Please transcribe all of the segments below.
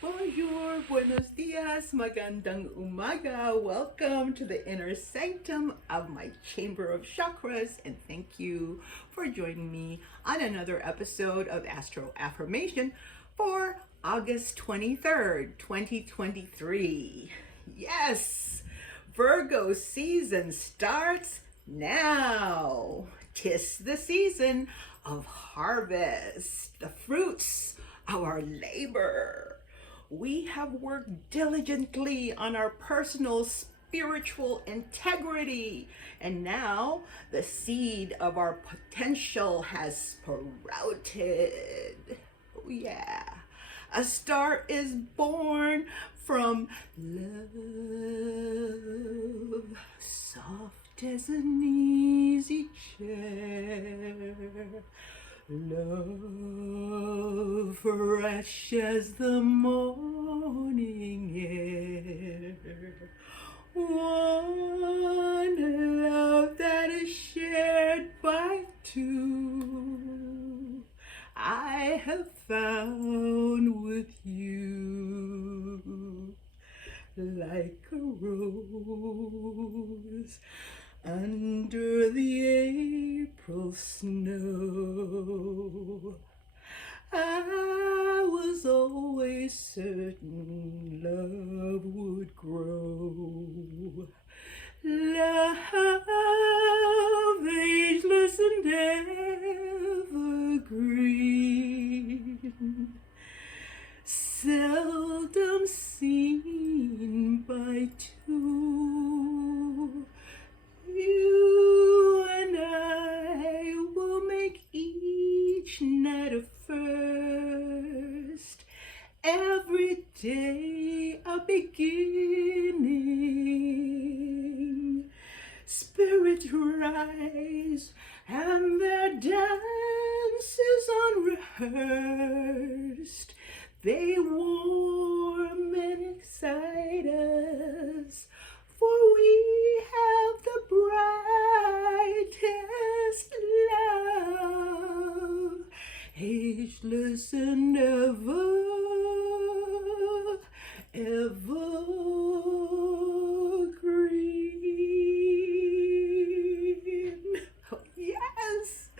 Bonjour, buenos dias, magandang umaga. Welcome to the inner sanctum of my chamber of chakras, and thank you for joining me on another episode of Astro Affirmation for August 23rd, 2023. Yes, Virgo season starts now. 'Tis the season of harvest, the fruits of our labor. We have worked diligently on our personal spiritual integrity, and now the seed of our potential has sprouted. Oh, yeah. A star is born from love, soft as an easy chair. Love fresh as the morning air. One love that is shared by two, I have found with you. Like a rose under the April snow, I was always certain love would grow. Love, ageless and evergreen, seldom seen by two. You and I will make each night a first, every day a beginning. Spirits rise and their dance is unrehearsed. They warm and excite us, for we have the brightest love, ageless and evergreen. Oh, yes!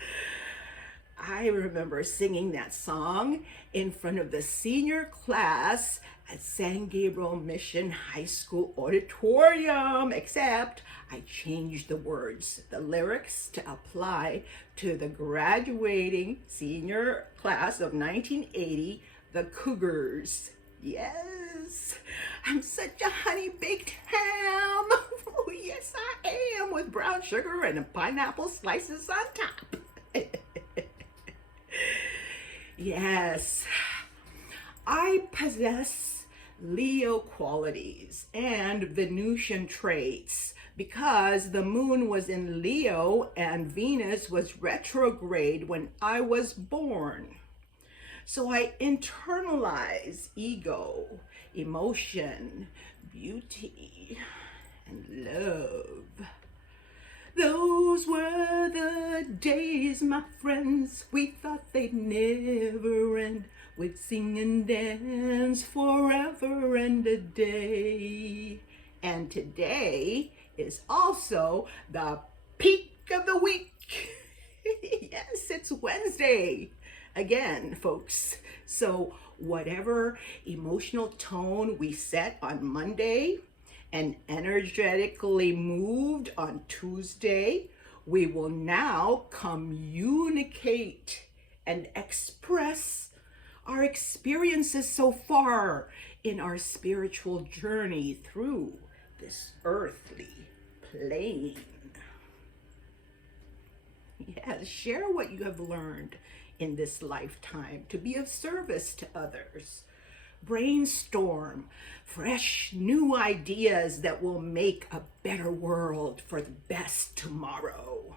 I remember singing that song in front of the senior class at San Gabriel Mission High School auditorium, except I changed the words, the lyrics, to apply to the graduating senior class of 1980, the Cougars. Yes, I'm such a honey-baked ham. Oh, yes, I am, with brown sugar and pineapple slices on top. Yes, I possess Leo qualities and Venusian traits because the moon was in Leo and Venus was retrograde when I was born. So I internalize ego, emotion, beauty, and love. Those were the days, my friends, we thought they'd never end. We'd sing and dance forever and a day. And today is also the peak of the week. Yes, it's Wednesday again, folks. So whatever emotional tone we set on Monday and energetically moved on Tuesday, we will now communicate and express our experiences so far in our spiritual journey through this earthly plane. Yes, share what you have learned in this lifetime to be of service to others. Brainstorm fresh new ideas that will make a better world for the best tomorrow.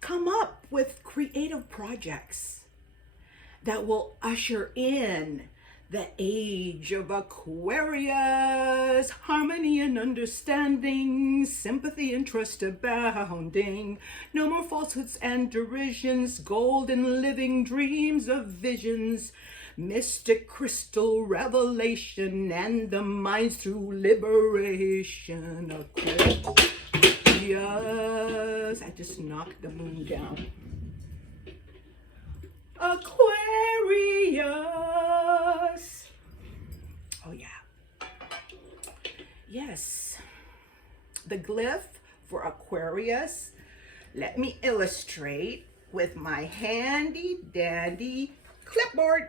Come up with creative projects that will usher in the age of Aquarius, harmony and understanding, sympathy and trust abounding. No more falsehoods and derisions, golden living dreams of visions. mystic crystal revelation, and the minds through liberation. Aquarius. I just knocked the moon down. Aquarius. Oh yeah. Yes. The glyph for Aquarius. Let me illustrate with my handy dandy clipboard.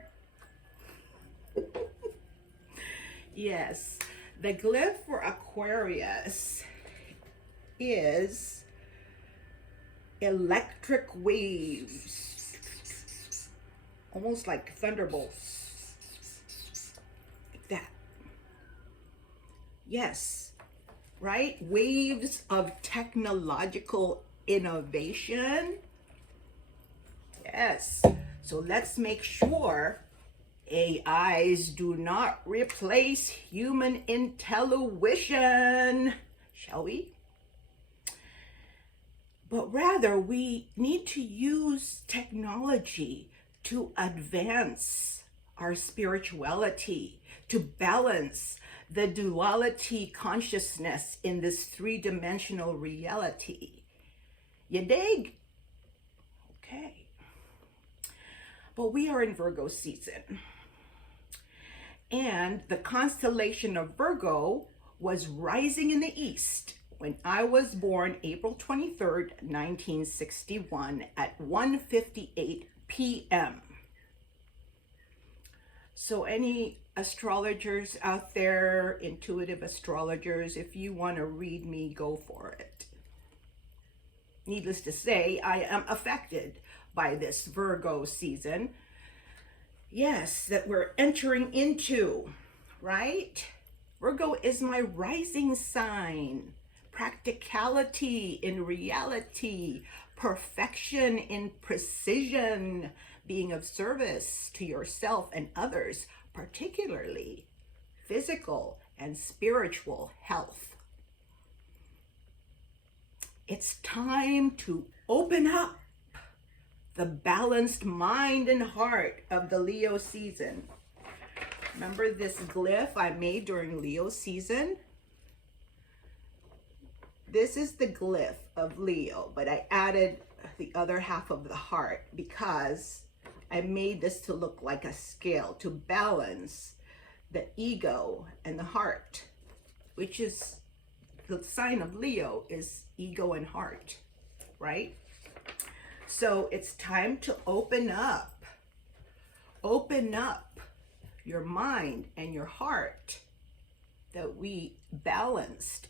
Yes, the glyph for Aquarius is electric waves, almost like thunderbolts, like that. Yes, right? Waves of technological innovation. Yes, so let's make sure AIs do not replace human intuition, shall we? But rather, we need to use technology to advance our spirituality, to balance the duality consciousness in this three-dimensional reality. You dig? Okay. But we are in Virgo season. And the constellation of Virgo was rising in the east when I was born April 23rd, 1961 at 1:58 p.m. So any astrologers out there, intuitive astrologers, if you want to read me, go for it. Needless to say, I am affected by this Virgo season. Yes, that we're entering into, right? Virgo is my rising sign. Practicality in reality, perfection in precision, being of service to yourself and others, particularly physical and spiritual health. It's time to open up the balanced mind and heart of the Leo season. Remember this glyph I made during Leo season? This is the glyph of Leo, but I added the other half of the heart because I made this to look like a scale to balance the ego and the heart, which is the sign of Leo is ego and heart, right? So it's time to open up your mind and your heart that we balanced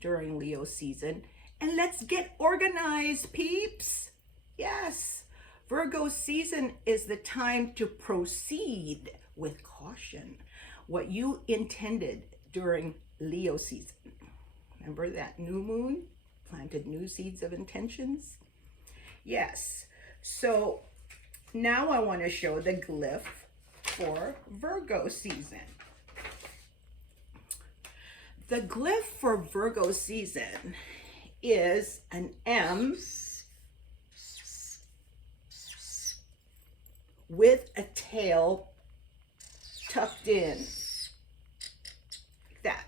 during Leo season, and let's get organized, peeps. Yes, Virgo season is the time to proceed with caution what you intended during Leo season. Remember that new moon planted new seeds of intentions? Yes, so now I want to show the glyph for Virgo season. The glyph for Virgo season is an M with a tail tucked in, like that,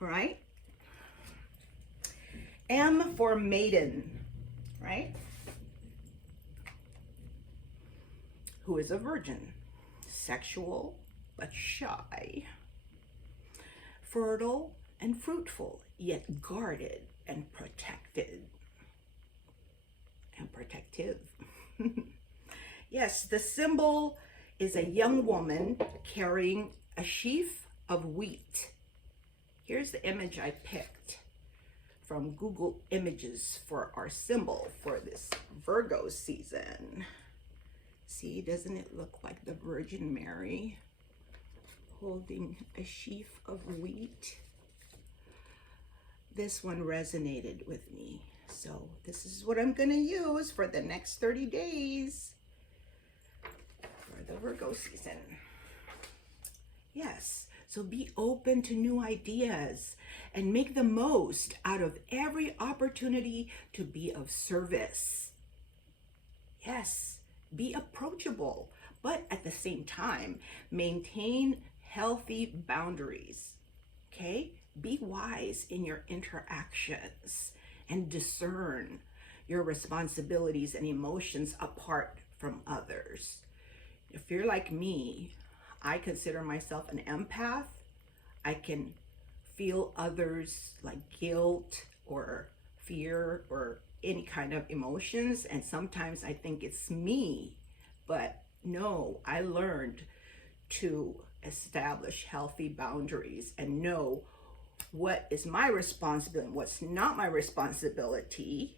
right? M for maiden, right? Who is a virgin, sexual but shy, fertile and fruitful, yet guarded and protected. And protective. Yes, the symbol is a young woman carrying a sheaf of wheat. Here's the image I picked from Google Images for our symbol for this Virgo season. See, doesn't it look like the Virgin Mary holding a sheaf of wheat? This one resonated with me. So this is what I'm going to use for the next 30 days for the Virgo season. Yes, so be open to new ideas and make the most out of every opportunity to be of service. Yes, be approachable but at the same time, maintain healthy boundaries. Okay? Be wise in your interactions and discern your responsibilities and emotions apart from others. If you're like me, I consider myself an empath. I can feel others like guilt or fear or any kind of emotions, and sometimes I think it's me. But no, I learned to establish healthy boundaries and know what is my responsibility and what's not my responsibility,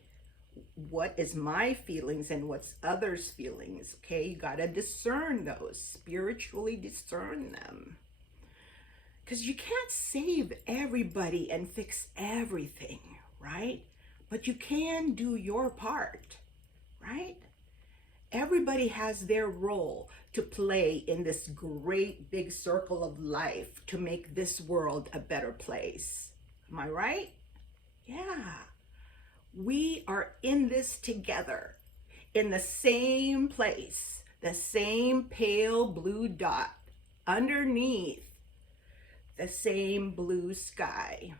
what is my feelings and what's others' feelings. Okay, you got to discern those, spiritually discern them, because you can't save everybody and fix everything, right? But you can do your part, right? Everybody has their role to play in this great big circle of life to make this world a better place. Am I right? Yeah. We are in this together, in the same place, the same pale blue dot underneath the same blue sky.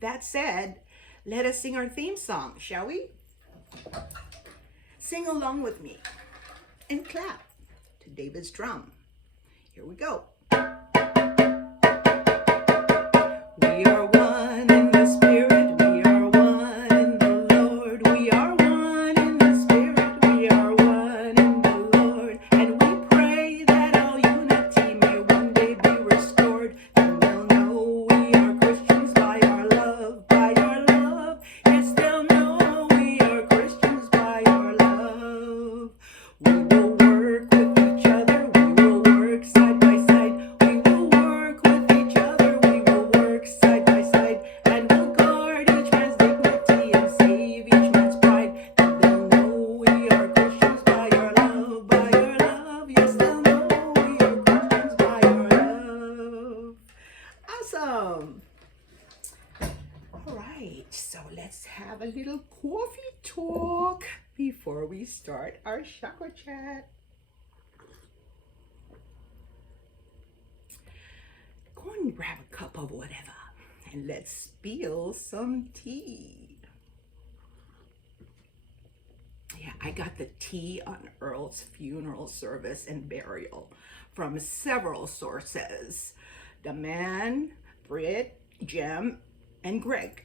That said, let us sing our theme song, shall we? Sing along with me and clap to David's drum. Here we go. We are one in the spirit, we are one in the Lord. We are one in the spirit, we are one in the Lord. And we pray that all unity may one day be restored. Then they'll know we are Christians by our love, by our love. Yes, they'll know we are Christians by our love. We will work with each other, we will work side by side. We will work with each other, we will work side by side. And we'll guard each man's dignity and save each man's pride. And they'll know we are Christians by our love, by our love. Yes, they'll know we are Christians by our love. Awesome. All right, so let's have a little coffee talk before we start our chakra chat. Go and grab a cup of whatever and let's spill some tea. Yeah, I got the tea on Earl's funeral service and burial from several sources. The man, Britt, Jem, and Greg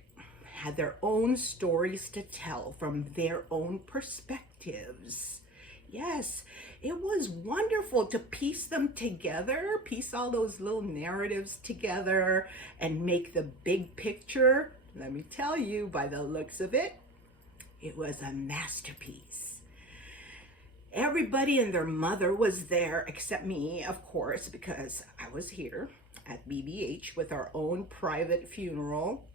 had their own stories to tell from their own perspectives. Yes, it was wonderful to piece them together, piece all those little narratives together and make the big picture. Let me tell you, by the looks of it, it was a masterpiece. Everybody and their mother was there except me, of course, because I was here at BBH with our own private funeral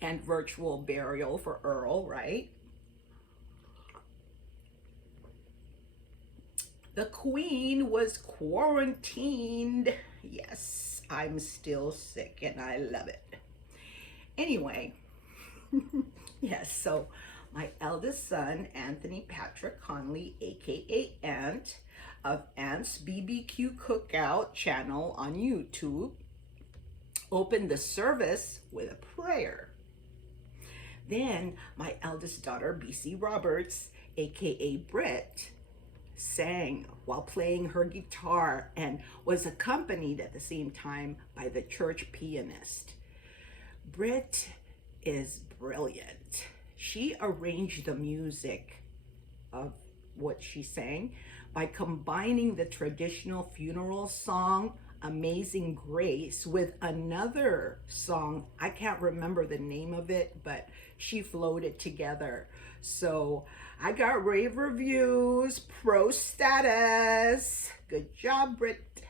and virtual burial for Earl, right? The Queen was quarantined. Yes, I'm still sick and I love it. Anyway, yes, so my eldest son, Anthony Patrick Conley, aka Ant, of Ant's BBQ Cookout channel on YouTube, opened the service with a prayer. Then my eldest daughter, BC Roberts, aka Britt, sang while playing her guitar and was accompanied at the same time by the church pianist. Britt is brilliant. She arranged the music of what she sang by combining the traditional funeral song Amazing Grace with another song. I can't remember the name of it, but she flowed it together. So I got rave reviews, pro status. Good job, Britt.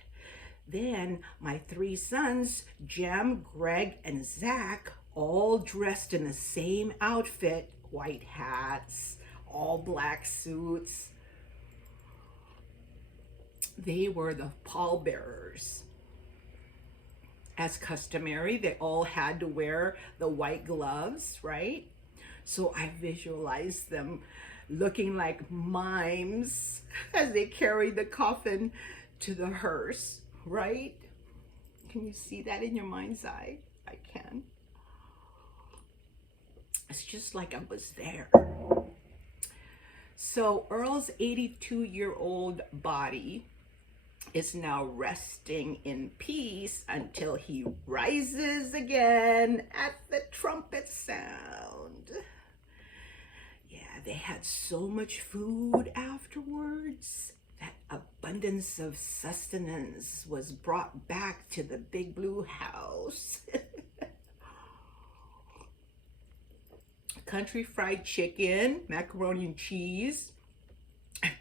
Then my three sons, Jem, Greg, and Zach, all dressed in the same outfit, white hats, all black suits. They were the pallbearers. As customary, they all had to wear the white gloves, right? So I visualized them looking like mimes as they carry the coffin to the hearse, right? Can you see that in your mind's eye? I can. It's just like I was there. So Earl's 82-year-old body is now resting in peace until he rises again at the trumpet sound. Yeah, they had so much food afterwards. That abundance of sustenance was brought back to the big blue house. Country fried chicken, macaroni and cheese,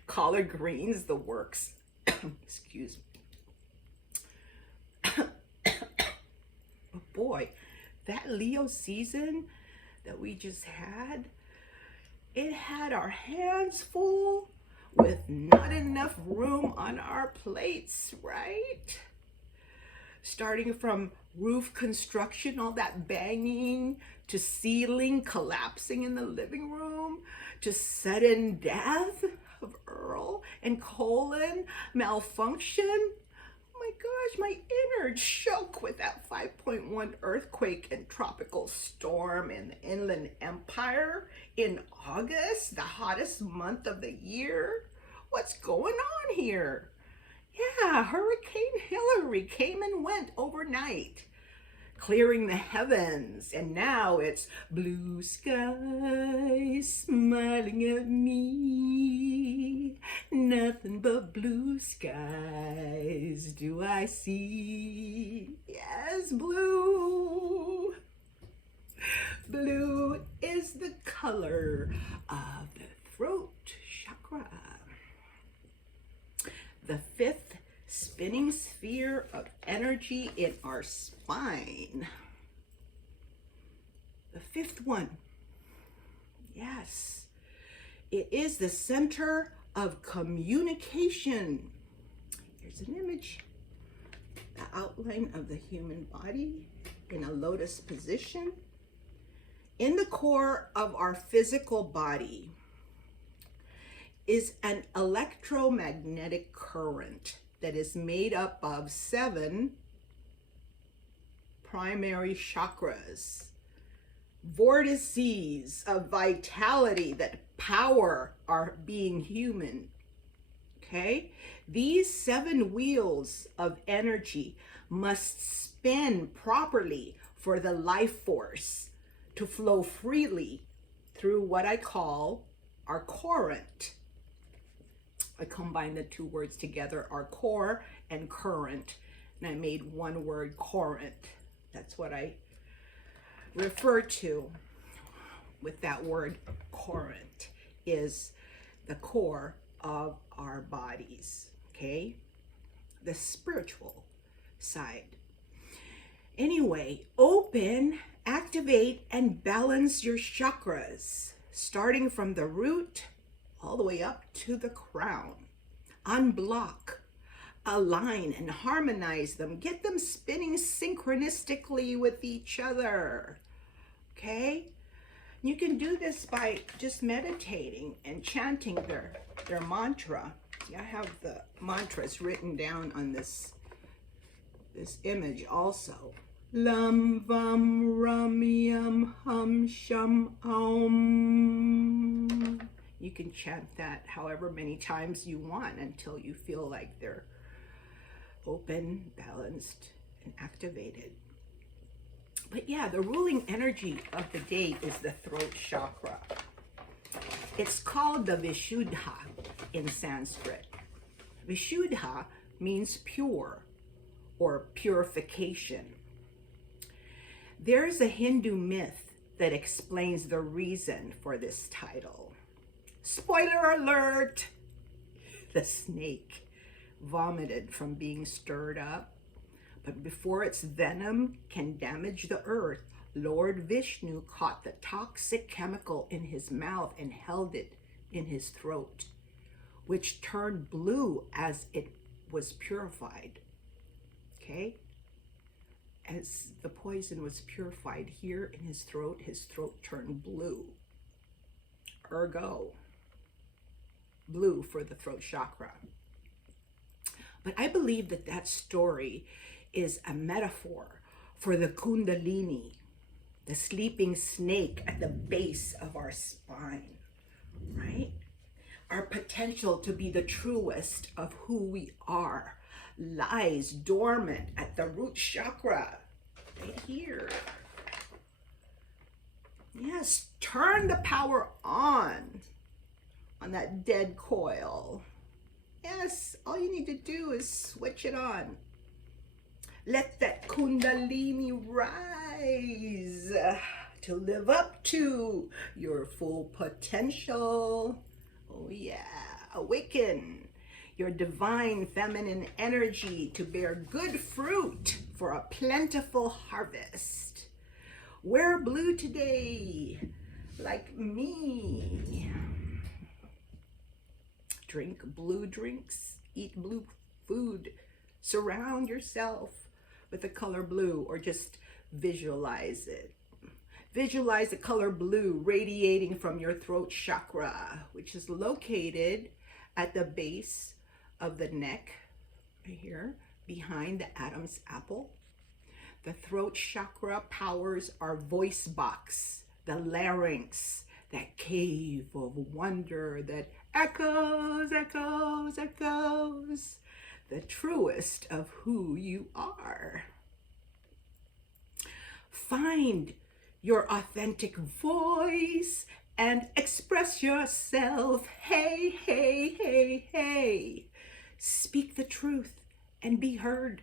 collard greens, the works. Excuse me. Oh boy, that Leo season that we just had, it had our hands full with not enough room on our plates, right? Starting from roof construction, all that banging, to ceiling collapsing in the living room, to sudden death of Earl and colon malfunction. Oh my gosh, my innards shook with that 5.1 earthquake and tropical storm in the Inland Empire in August, the hottest month of the year. What's going on here? Yeah, Hurricane Hillary came and went overnight, clearing the heavens, and now it's blue skies smiling at me. Nothing but blue skies do I see. Yes, blue. Blue is the color of the throat chakra, the fifth spinning sphere of energy in our spine. The fifth one. Yes. It is the center of communication. Here's an image. The outline of the human body in a lotus position. In the core of our physical body is an electromagnetic current that is made up of 7 primary chakras, vortices of vitality that power our being human. Okay? These 7 wheels of energy must spin properly for the life force to flow freely through what I call our current. I combined the 2 words together, our core and current, and I made one word, current. That's what I refer to with that word, current, is the core of our bodies, okay? The spiritual side. Anyway, open, activate, and balance your chakras, starting from the root all the way up to the crown. Unblock, align, and harmonize them. Get them spinning synchronistically with each other. Okay? You can do this by just meditating and chanting their mantra. See, I have the mantras written down on this image also. Lam vam ram yam hum sham om. You can chant that however many times you want until you feel like they're open, balanced, and activated. But yeah, the ruling energy of the day is the throat chakra. It's called the Vishuddha in Sanskrit. Vishuddha means pure or purification. There's a Hindu myth that explains the reason for this title. Spoiler alert! The snake vomited from being stirred up, but before its venom can damage the earth, Lord Vishnu caught the toxic chemical in his mouth and held it in his throat, which turned blue as it was purified. Okay? As the poison was purified here in his throat turned blue. Ergo, blue for the throat chakra. But I believe that that story is a metaphor for the Kundalini, the sleeping snake at the base of our spine, right? Our potential to be the truest of who we are lies dormant at the root chakra, right here. Yes, turn the power on that dead coil. Yes, all you need to do is switch it on. Let that Kundalini rise to live up to your full potential. Oh yeah, awaken your divine feminine energy to bear good fruit for a plentiful harvest. Wear blue today, like me. Drink blue drinks, eat blue food, surround yourself with the color blue, or just visualize it. Visualize the color blue radiating from your throat chakra, which is located at the base of the neck, right here, behind the Adam's apple. The throat chakra powers our voice box, the larynx, that cave of wonder that echoes, echoes, echoes, the truest of who you are. Find your authentic voice and express yourself. Hey, hey, hey, hey. Speak the truth and be heard.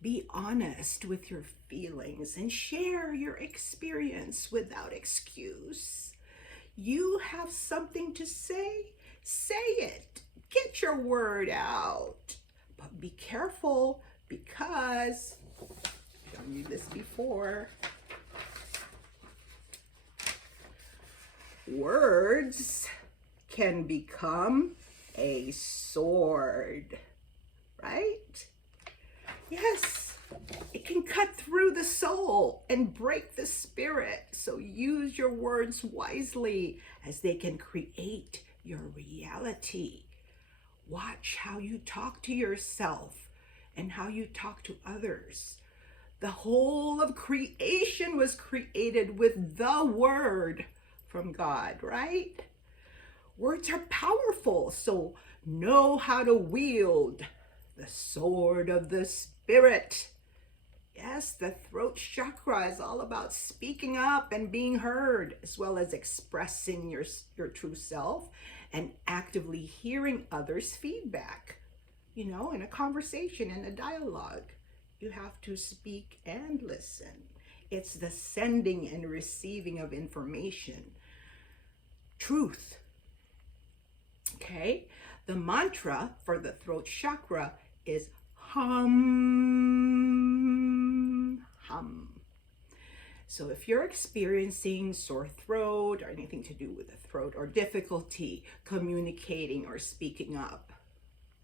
Be honest with your feelings and share your experience without excuse. You have something to say? Say it. Get your word out. But be careful, because I've shown you this before. Words can become a sword, right? Yes, it can cut through the soul and break the spirit. So use your words wisely, as they can create your reality. Watch how you talk to yourself and how you talk to others. The whole of creation was created with the word from God, right? Words are powerful, so know how to wield the sword of the spirit. Yes, the throat chakra is all about speaking up and being heard, as well as expressing your true self and actively hearing others' feedback. You know, in a conversation, in a dialogue, you have to speak and listen. It's the sending and receiving of information. Truth. Okay? The mantra for the throat chakra is hum, hum. So if you're experiencing sore throat or anything to do with the throat, or difficulty communicating or speaking up,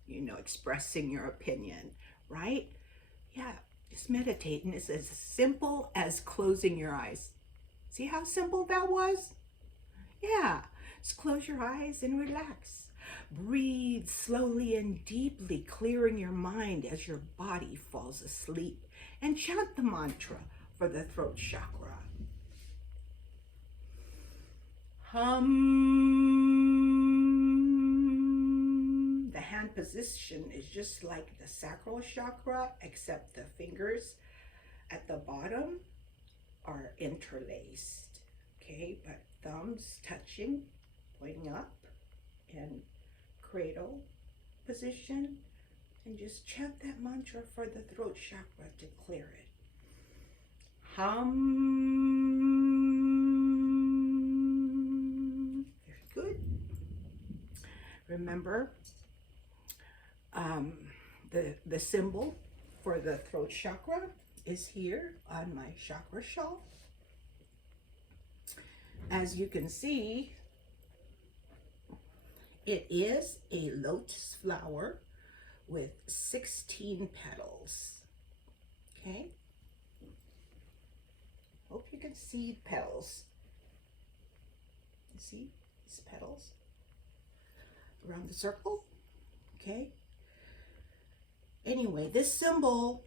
you know, expressing your opinion, right? Yeah, just meditate. And it's as simple as closing your eyes. See how simple that was? Yeah, just close your eyes and relax. Breathe slowly and deeply, clearing your mind as your body falls asleep. And chant the mantra for the throat chakra. Hum. The hand position is just like the sacral chakra, except the fingers at the bottom are interlaced. Okay, but thumbs touching, pointing up, and cradle position, and just chant that mantra for the throat chakra to clear it. Hum. Very good. Remember, the symbol for the throat chakra is here on my chakra shawl. As you can see, it is a lotus flower with 16 petals. Okay? Hope you can see the petals. You see these petals? around the circle. Okay. Anyway, this symbol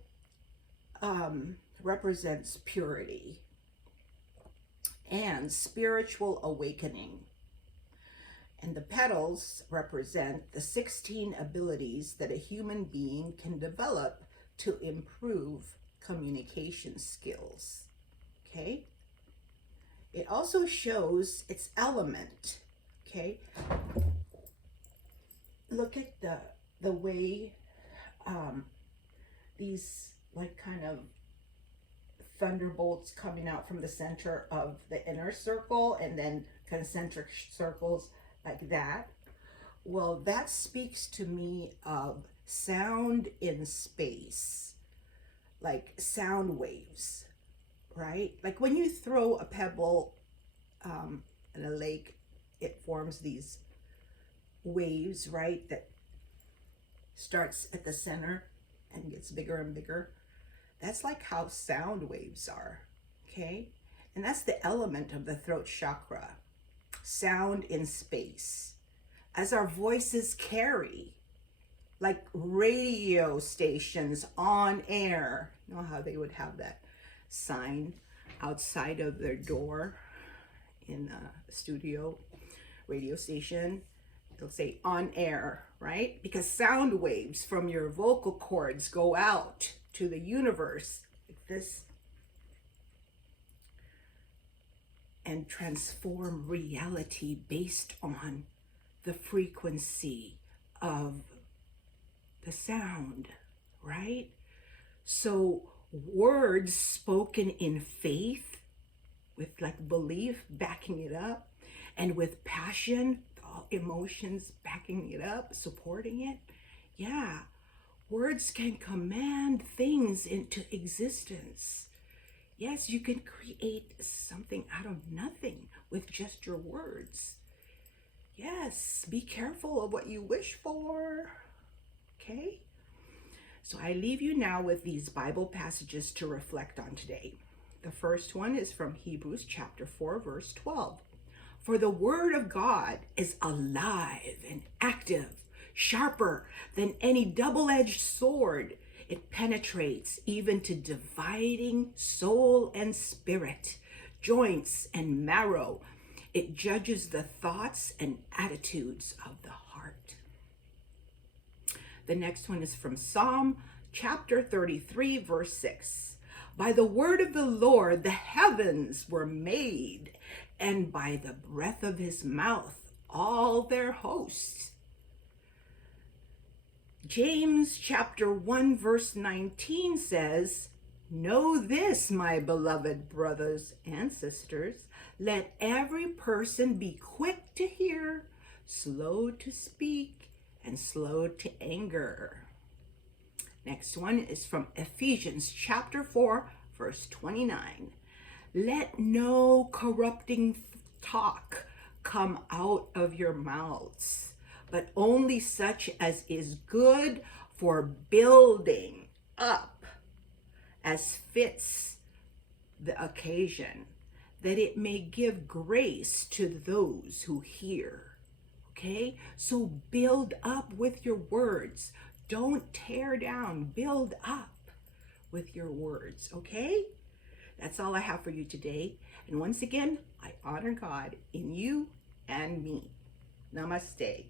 represents purity and spiritual awakening. And the petals represent the 16 abilities that a human being can develop to improve communication skills. Okay? It also shows its element. Okay? Look at the way these like kind of thunderbolts coming out from the center of the inner circle and then concentric circles like that. Well, that speaks to me of sound in space, like sound waves, right? Like when you throw a pebble in a lake, it forms these waves, right? That starts at the center and gets bigger and bigger. That's like how sound waves are, okay? And that's the element of the throat chakra, sound in space. As our voices carry, like radio stations on air. You know how they would have that sign outside of their door in a studio radio station? It'll say on air, right? Because sound waves from your vocal cords go out to the universe like this and transform reality based on the frequency of the sound, right? So words spoken in faith with like belief backing it up and with passion, all emotions backing it up, supporting it. Yeah, words can command things into existence. Yes, you can create something out of nothing with just your words. Yes, be careful of what you wish for. Okay? So I leave you now with these Bible passages to reflect on today. The first one is from Hebrews chapter 4, verse 12. For the word of God is alive and active, sharper than any double-edged sword. It penetrates even to dividing soul and spirit, joints and marrow. It judges the thoughts and attitudes of the heart. The next one is from Psalm chapter 33, verse 6. By the word of the Lord, the heavens were made, and by the breath of his mouth, all their hosts. James chapter 1, verse 19 says, know this, my beloved brothers and sisters, let every person be quick to hear, slow to speak, and slow to anger. Next one is from Ephesians chapter 4, verse 29. Let no corrupting talk come out of your mouths, but only such as is good for building up, as fits the occasion, that it may give grace to those who hear. Okay, so build up with your words. Don't tear down, build up with your words, okay? That's all I have for you today. And once again, I honor God in you and me. Namaste.